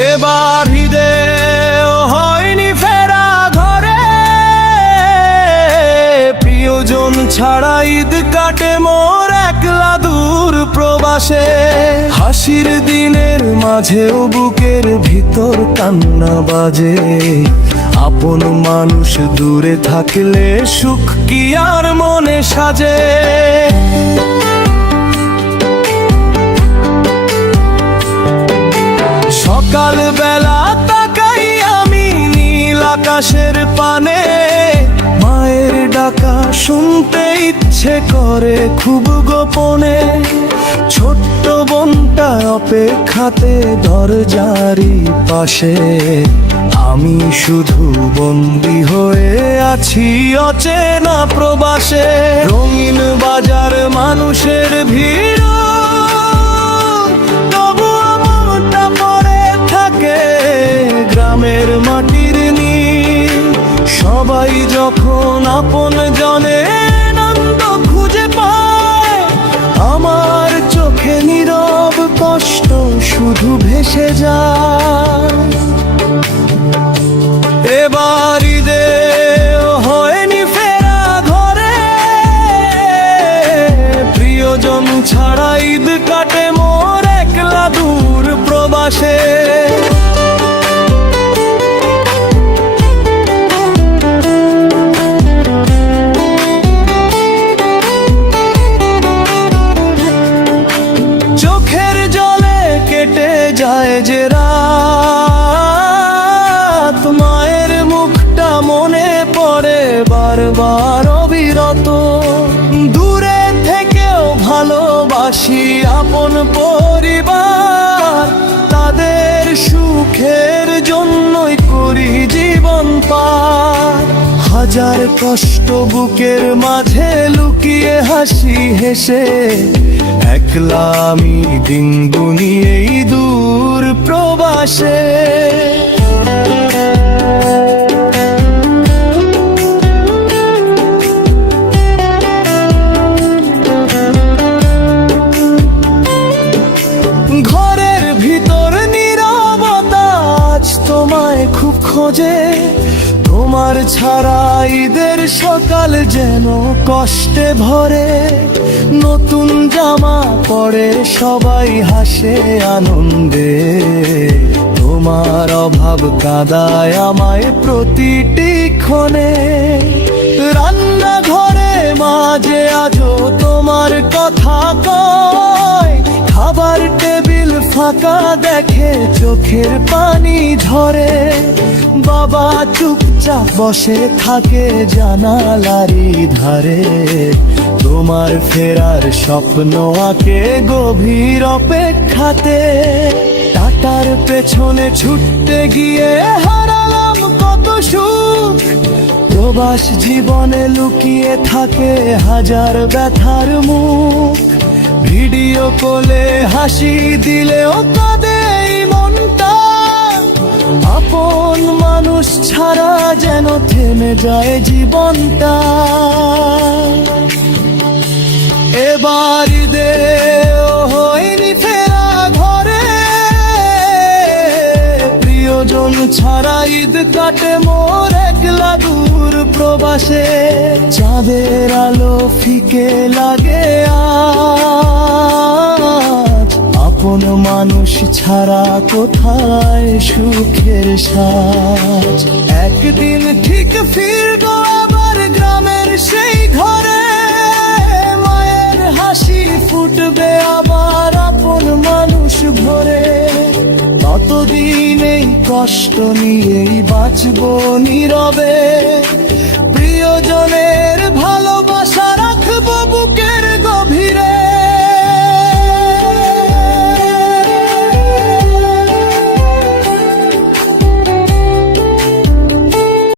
এবার ঈদে হয়নি ফেরা ঘরে, প্রিয়জন ছাড়া ঈদ কাটে মোর একলা দূর প্রবাসে। হাসির দিনের মাঝেও বুকের ভিতর কান্না বাজে, আপন মানুষ দূরে থাকলে সুখ কি আর মনে সাজে। সকাল বেলা তাকাই আমি নীল আকাশের পানে, মায়ের ডাকা শুনতে ইচ্ছে করে খুব গোপনে। ছোট্ট বোনটা অপেক্ষাতে দরজারি পাশে, আমি শুধু বন্দি হয়ে আছি অচেনা প্রবাসে। রঙিন বাজার মানুষের ভিড়, গ্রামের মাটির নীল। সবাই যখন আপন জনে আনন্দ খুঁজে পায়, আমার চোখে নীরব কষ্ট শুধু ভেসে যায়। এবার ঈদে হয়নি ফেরা ঘরে, প্রিয়জন ছাড়া ঈদ কাটে মোর একলা দূর প্রবাসে। চোখের জলে কেটে যায় যে রাত, মায়ের মুখটা মনে পড়ে বারবার অবিরত। দূরে থেকেও ভালোবাসি আপন পরিবার, তাদের সুখের জন্যই করি জীবন পার। হাজার কষ্ট বুকের মাঝে লুকিয়ে হাসি হেসে, একলা আমি দিন গুনি এই দূর প্রবাসে। ঘরের ভিতর নীরবতা আজ তোমায় খুব খোঁজে, তোমার ছাড়া ঈদের সকাল যেন কষ্টে ভরে। নতুন জামা পরে সবাই হাসে আনন্দে, তোমার অভাব কাঁদায় আমায় প্রতিটি ক্ষণে। রান্নাঘরে মাঝে আজও তোমার কথা কয়, খাবার টেবিল ফাঁকা দেখে চোখের পানি ঝরে। বাবা চুপচাপ বসে থাকে জানালারি ধারে, তোমার ফেরার স্বপ্ন আঁকে গভীর অপেক্ষাতে। টাটার পেছনে ছুটতে গিয়ে হারালাম কত সুখ, প্রবাস জীবনে লুকিয়ে থাকে হাজার ব্যথার মুখ। ভিডিও কলে হাসি দিলেও কাঁদে এই মনটা, আপন মানুষ ছাড়া যেন থেমে যায় জীবনটা। এবার ঈদে হয়নি ফেরা ঘরে, প্রিয়জন ছাড়া ঈদ কাটে মোর একলা দূর প্রবাসে। চাঁদের আলো ফিকে লাগে আজ, আপন মানুষ ছাড়া কোথায় সুখের সাজ। একদিন ঠিক ফিরবো আবার গ্রামের সেই ঘরে, মায়ের হাসি ফুটবে আবার আপন মানুষ ভরে। ততদিন এই কষ্ট নিয়েই বাঁচবো নীরবে, প্রিয়জনের